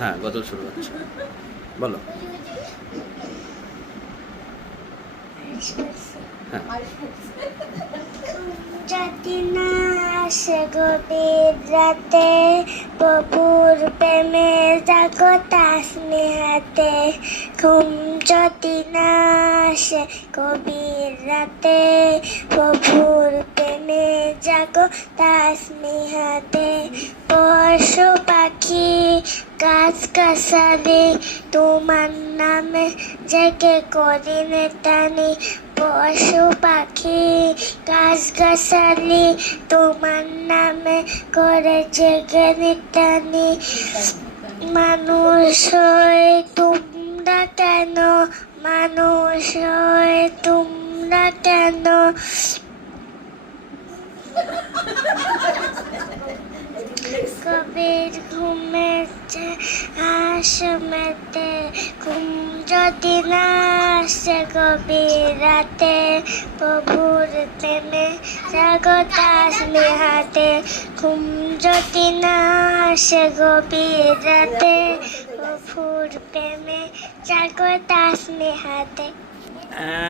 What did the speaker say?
হ্যাঁ, গজল শুরু হচ্ছে, বলো। হ্যাঁ। যদি না আসে গভীর রাতে, প্রভুর প্রেমে জাগো তাসবিহাতে। ঘুম যদি না আসে গভীর রাতে, প্রভুর প্রেমে জাগো তাসবিহাতে। পশু পাখি গাছ গাছালি তোমার নামে জেগে করি নেতানি। পশু পাখি গাছ গাছালি তোমার নামে করে জেগে নিতানি। মানুষ হয়ে তোমরা কেন, মানুষ হয়ে তোমরা কেন, কবির ঘুমেছে হাসমেতে। ঘুম যদি না আসে গভীর রাতে, প্রভুর প্রেমে জাগো তাসবিহাতে। ঘুম যদি না আসে গভীর রাতে, প্রভুর প্রেমে জাগো তাসবিহাতে।